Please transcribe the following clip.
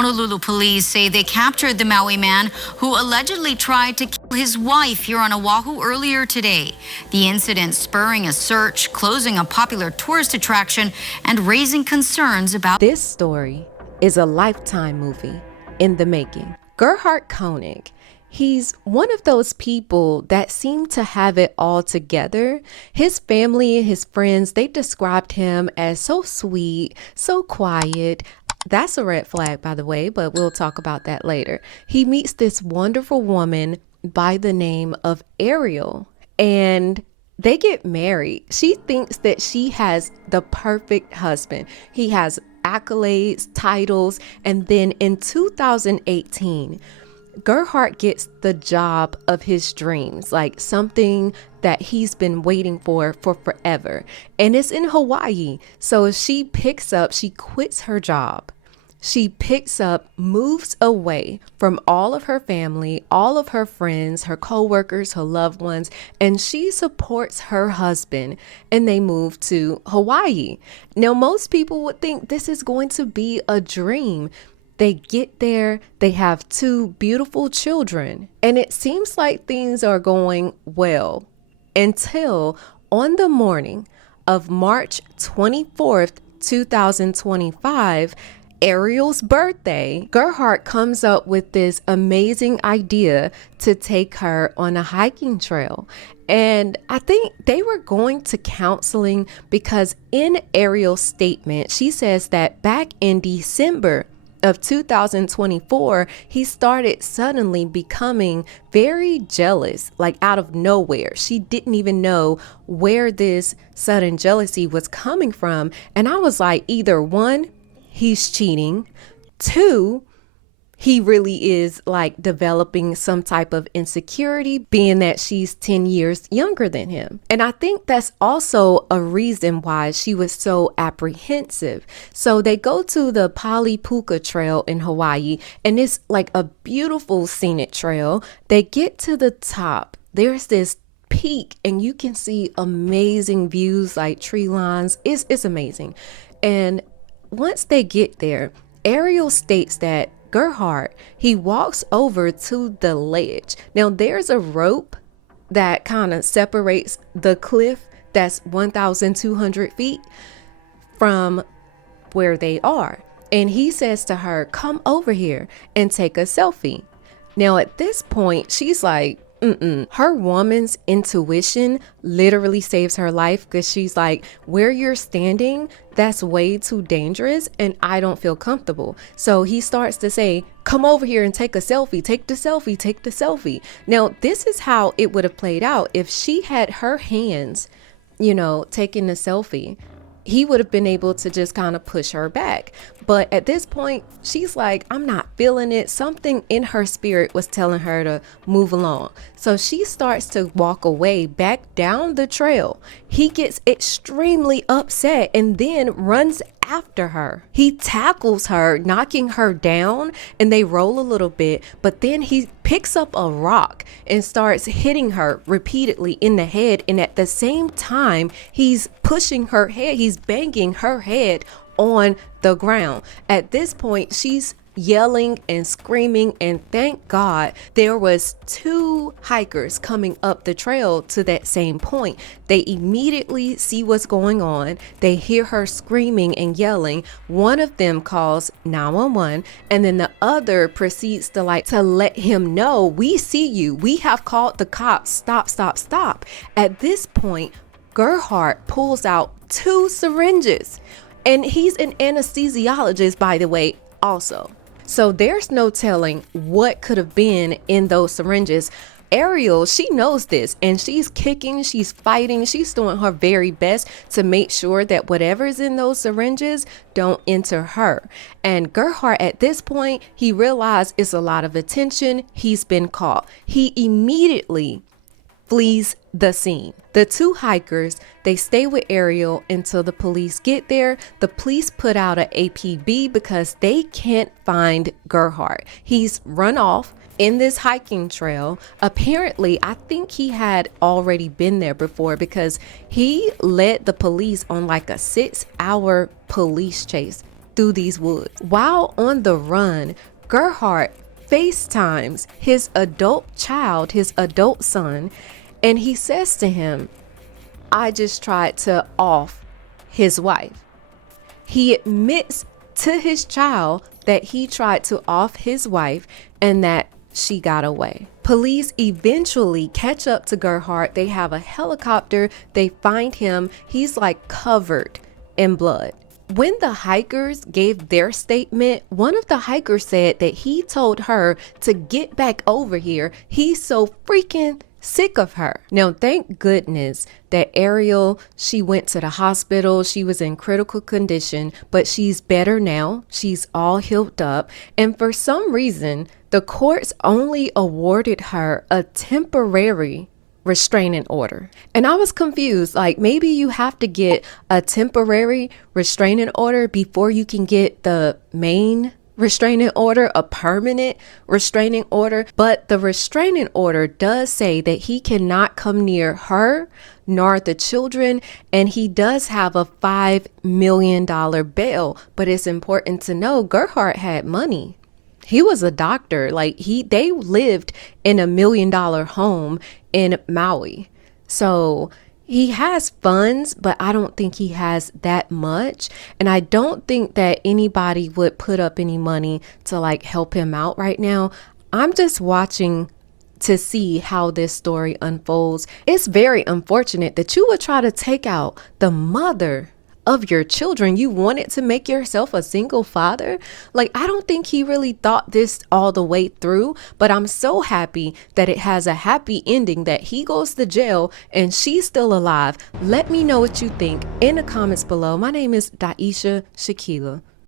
Honolulu police say they captured the Maui man who allegedly tried to kill his wife here on Oahu earlier today. The incident spurring a search, closing a popular tourist attraction, and raising concerns about. This story is a Lifetime movie in the making. Gerhard Koenig, he's one of those people that seem to have it all together. His family and his friends, they described him as so sweet, so quiet. That's a red flag, by the way, but we'll talk about that later. He meets this wonderful woman by the name of Ariel, and they get married. She thinks that she has the perfect husband. He has accolades, titles, and then in 2018, Gerhard gets the job of his dreams, like something that he's been waiting for forever. And it's in Hawaii. So she quits her job. She picks up, moves away from all of her family, all of her friends, her coworkers, her loved ones, and she supports her husband, and they move to Hawaii. Now, most people would think this is going to be a dream. They get there, they have two beautiful children, and it seems like things are going well until on the morning of March 24th, 2025, Ariel's birthday, Gerhard comes up with this amazing idea to take her on a hiking trail. And I think they were going to counseling because in Ariel's statement, she says that back in December of 2024, he started suddenly becoming very jealous, like out of nowhere. She didn't even know where this sudden jealousy was coming from. And I was like, either one, he's cheating. Two, he really is like developing some type of insecurity, being that she's 10 years younger than him. And I think that's also a reason why she was so apprehensive. So they go to the Palipuka Trail in Hawaii, and it's like a beautiful scenic trail. They get to the top. There's this peak, and you can see amazing views like tree lines. It's amazing. And once they get there, Ariel states that Gerhard, he walks over to the ledge. Now there's a rope that kind of separates the cliff that's 1,200 feet from where they are. And he says to her, come over here and take a selfie. Now at this point, she's like, her woman's intuition literally saves her life, because she's like, where you're standing, that's way too dangerous and I don't feel comfortable. So he starts to say, come over here and take a selfie, take the selfie, take the selfie. Now, this is how it would have played out if she had her hands, taking the selfie. He would have been able to just kind of push her back. But at this point, she's like, I'm not feeling it. Something in her spirit was telling her to move along. So she starts to walk away back down the trail. He gets extremely upset and then runs after her. He tackles her, knocking her down, and they roll a little bit, but then he picks up a rock and starts hitting her repeatedly in the head. And at the same time, he's pushing her head, he's banging her head on the ground. At this point, she's yelling and screaming, and thank God there was two hikers coming up the trail to that same point. They immediately see what's going on. They hear her screaming and yelling. One of them calls 911, and then the other proceeds to let him know, we see you, we have called the cops, stop, stop, stop. At this point, Gerhard pulls out two syringes, and he's an anesthesiologist, by the way, also. So there's no telling what could have been in those syringes. Ariel, she knows this, and she's kicking, she's fighting, she's doing her very best to make sure that whatever's in those syringes don't enter her. And Gerhard, at this point, he realized it's a lot of attention. He's been caught. He immediately flees the scene. The two hikers, they stay with Ariel until the police get there. The police put out an APB because they can't find Gerhard. He's run off in this hiking trail. Apparently, I think he had already been there before, because he led the police on like a 6-hour police chase through these woods. While on the run, Gerhardt FaceTimes his adult child, his adult son, and he says to him, I just tried to off his wife. He admits to his child that he tried to off his wife and that she got away. Police eventually catch up to Gerhardt. They have a helicopter. They find him. He's like covered in blood. When the hikers gave their statement, one of the hikers said that he told her to get back over here. He's so freaking sick of her. Now, thank goodness that Ariel, she went to the hospital. She was in critical condition, but she's better now. She's all healed up. And for some reason, the courts only awarded her a temporary restraining order. And I was confused, like maybe you have to get a temporary restraining order before you can get the main restraining order, a permanent restraining order. But the restraining order does say that he cannot come near her nor the children, and he does have a $5 million bail. But it's important to know Gerhardt had money. He was a doctor. Like they lived in $1 million home in Maui. So he has funds, but I don't think he has that much. And I don't think that anybody would put up any money to like help him out right now. I'm just watching to see how this story unfolds. It's very unfortunate that you would try to take out the mother of your children. You wanted to make yourself a single father. Like, I don't think he really thought this all the way through, but I'm so happy that it has a happy ending, that he goes to jail and she's still alive. Let me know what you think in the comments below. My name is Daisha Shakila.